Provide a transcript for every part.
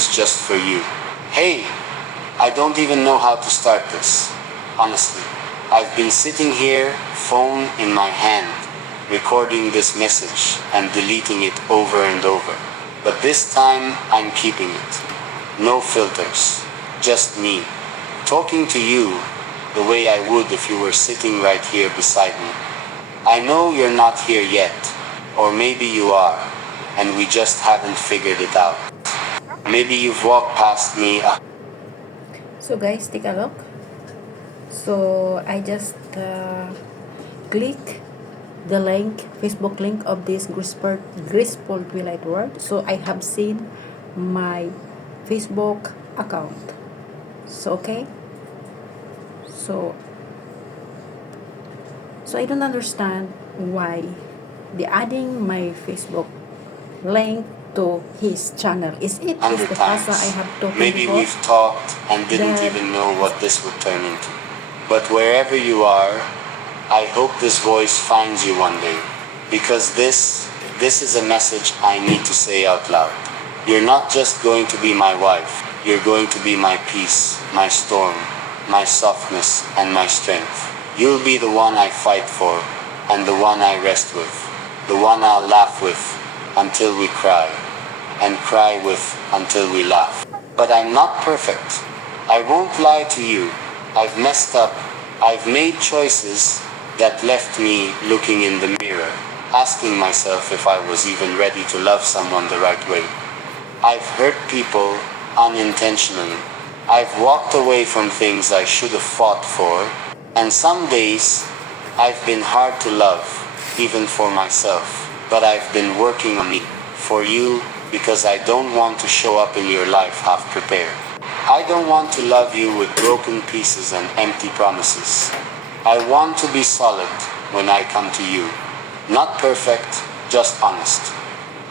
is just for you. Hey, I don't even know how to start this. Honestly, I've been sitting here, phone in my hand, recording this message and deleting it over and over. But this time, I'm keeping it. No filters. Just me. Talking to you the way I would if you were sitting right here beside me. I know you're not here yet, or maybe you are, and we just haven't figured it out. Maybe you've walked past me. So guys, take a look. So I just click the link, Facebook link of this Graceful Twilight World. So I have seen my Facebook account. So okay. So I don't understand why they adding my Facebook link to his channel. Is it is Hundred the Casa I times. have talked Maybe before? we've talked and didn't That- even know what this would turn into. But wherever you are, I hope this voice finds you one day. Because this is a message I need to say out loud. You're not just going to be my wife. You're going to be my peace, my storm, my softness, and my strength. You'll be the one I fight for, and the one I rest with. The one I'll laugh with until we cry, and cry with until we laugh. But I'm not perfect. I won't lie to you. I've messed up. I've made choices that left me looking in the mirror, asking myself if I was even ready to love someone the right way. I've hurt people unintentionally. I've walked away from things I should have fought for, and some days I've been hard to love, even for myself. But I've been working on it for you because I don't want to show up in your life half prepared. I don't want to love you with broken pieces and empty promises. I want to be solid when I come to you. Not perfect, just honest.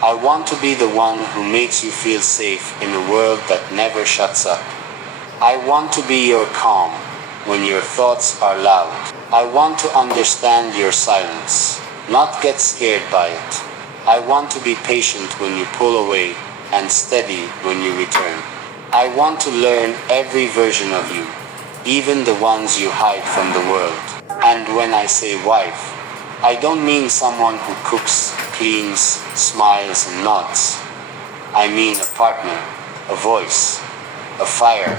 I want to be the one who makes you feel safe in a world that never shuts up. I want to be your calm when your thoughts are loud. I want to understand your silence, not get scared by it. I want to be patient when you pull away and steady when you return. I want to learn every version of you, even the ones you hide from the world. And when I say wife, I don't mean someone who cooks, cleans, smiles, and nods. I mean a partner, a voice, a fire,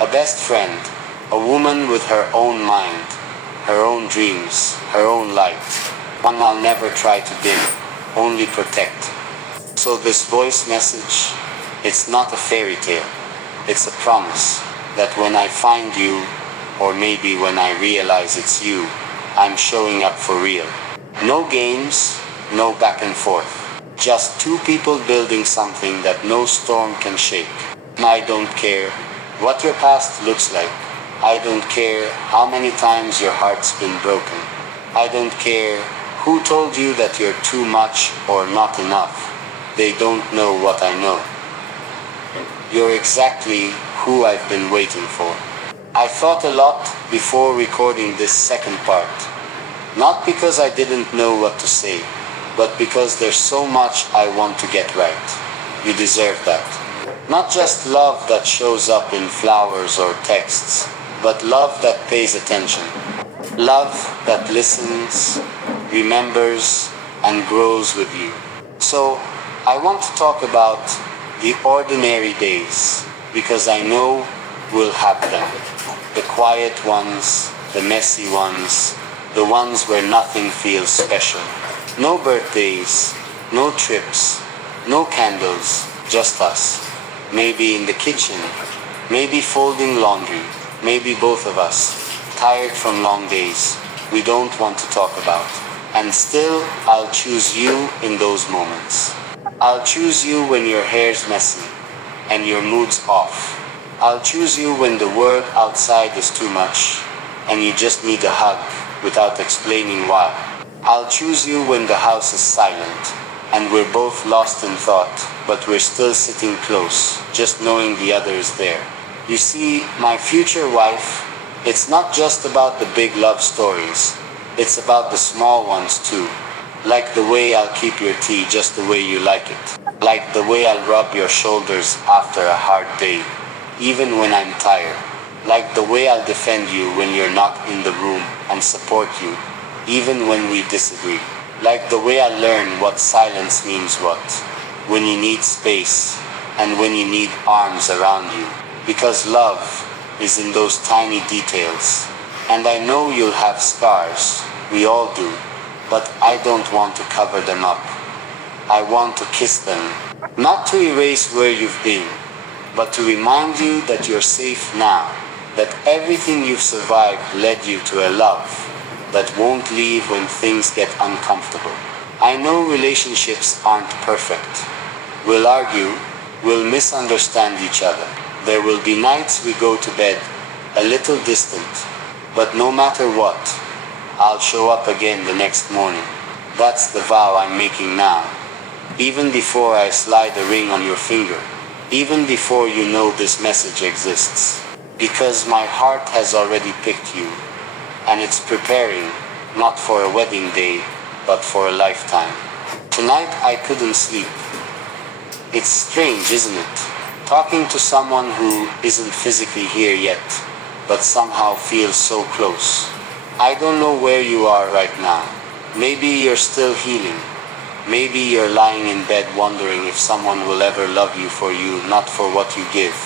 a best friend, a woman with her own mind, her own dreams, her own light. One I'll never try to dim, only protect. So this voice message, it's not a fairy tale. It's a promise that when I find you, or maybe when I realize it's you, I'm showing up for real. No games, no back and forth. Just two people building something that no storm can shake. I don't care what your past looks like. I don't care how many times your heart's been broken. I don't care who told you that you're too much or not enough. They don't know what I know. You're exactly who I've been waiting for. I thought a lot before recording this second part. Not because I didn't know what to say, but because there's so much I want to get right. You deserve that. Not just love that shows up in flowers or texts, but love that pays attention. Love that listens, remembers, and grows with you. So, I want to talk about the ordinary days, because I know we'll have them. The quiet ones, the messy ones, the ones where nothing feels special. No birthdays, no trips, no candles, just us. Maybe in the kitchen, maybe folding laundry, maybe both of us, tired from long days we don't want to talk about. And still, I'll choose you in those moments. I'll choose you when your hair's messy and your mood's off. I'll choose you when the world outside is too much and you just need a hug without explaining why. I'll choose you when the house is silent and we're both lost in thought, but we're still sitting close, just knowing the other is there. You see, my future wife, it's not just about the big love stories. It's about the small ones too. Like the way I'll keep your tea just the way you like it. like the way I'll rub your shoulders after a hard day, even when I'm tired, like the way I'll defend you when you're not in the room and support you, even when we disagree, like the way I learn what silence means when you need space and when you need arms around you, because love is in those tiny details. And I know you'll have scars, we all do, but I don't want to cover them up. I want to kiss them, not to erase where you've been, but to remind you that you're safe now, that everything you've survived led you to a love that won't leave when things get uncomfortable. I know relationships aren't perfect. We'll argue, we'll misunderstand each other. There will be nights we go to bed a little distant, but no matter what, I'll show up again the next morning. That's the vow I'm making now. Even before I slide a ring on your finger, even before you know this message exists. Because my heart has already picked you, and it's preparing, not for a wedding day, but for a lifetime. Tonight I couldn't sleep. It's strange, isn't it? Talking to someone who isn't physically here yet, but somehow feels so close. I don't know where you are right now. Maybe you're still healing. Maybe you're lying in bed wondering if someone will ever love you, not for what you give,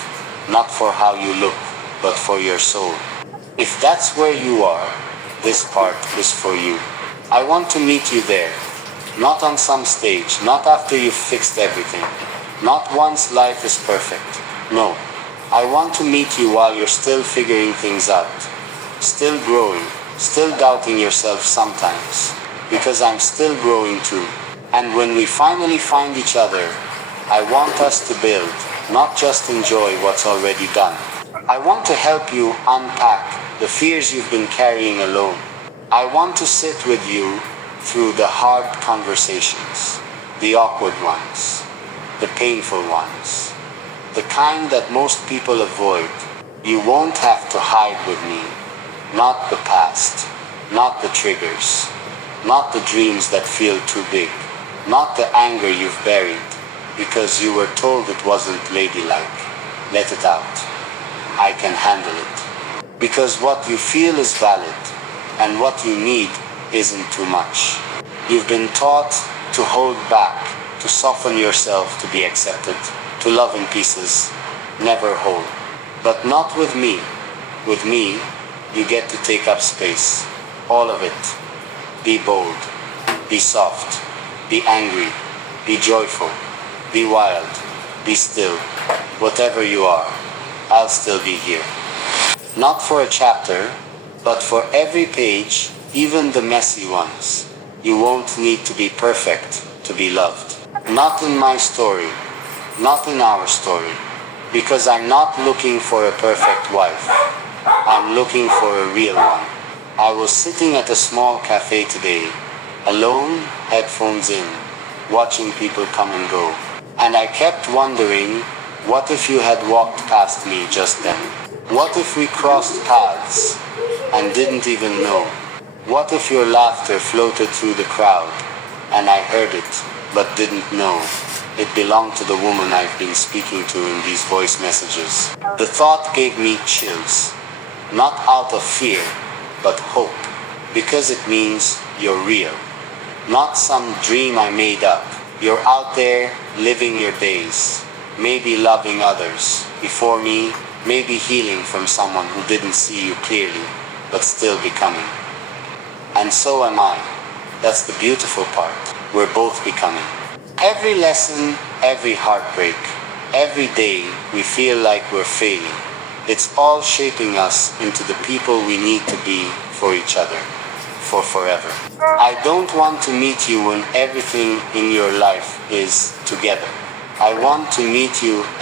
not for how you look, but for your soul. If that's where you are, this part is for you. I want to meet you there. Not on some stage, not after you've fixed everything, not once life is perfect. No, I want to meet you while you're still figuring things out, still growing, still doubting yourself sometimes, because I'm still growing too. And when we finally find each other, I want us to build, not just enjoy what's already done. I want to help you unpack the fears you've been carrying alone. I want to sit with you through the hard conversations, the awkward ones, the painful ones, the kind that most people avoid. You won't have to hide with me. Not the past, not the triggers, not the dreams that feel too big, not the anger you've buried because you were told it wasn't ladylike. Let it out. I can handle it. Because what you feel is valid, and what you need isn't too much. You've been taught to hold back, to soften yourself to be accepted, to love in pieces, never whole. But not with me. With me, you get to take up space. All of it. Be bold. Be soft. Be angry. Be joyful. Be wild. Be still. Whatever you are, I'll still be here. Not for a chapter, but for every page, even the messy ones. You won't need to be perfect to be loved. Not in my story, not in our story, because I'm not looking for a perfect wife. I'm looking for a real one. I was sitting at a small cafe today, alone, headphones in, watching people come and go. And I kept wondering, what if you had walked past me just then? What if we crossed paths and didn't even know? What if your laughter floated through the crowd and I heard it but didn't know it belonged to the woman I've been speaking to in these voice messages? The thought gave me chills, not out of fear, but hope, because it means you're real. Not some dream I made up. You're out there living your days, maybe loving others before me, maybe healing from someone who didn't see you clearly, but still becoming. And so am I. That's the beautiful part. We're both becoming. Every lesson, every heartbreak, every day we feel like we're failing. It's all shaping us into the people we need to be for each other, for forever. I don't want to meet you when everything in your life is together. I want to meet you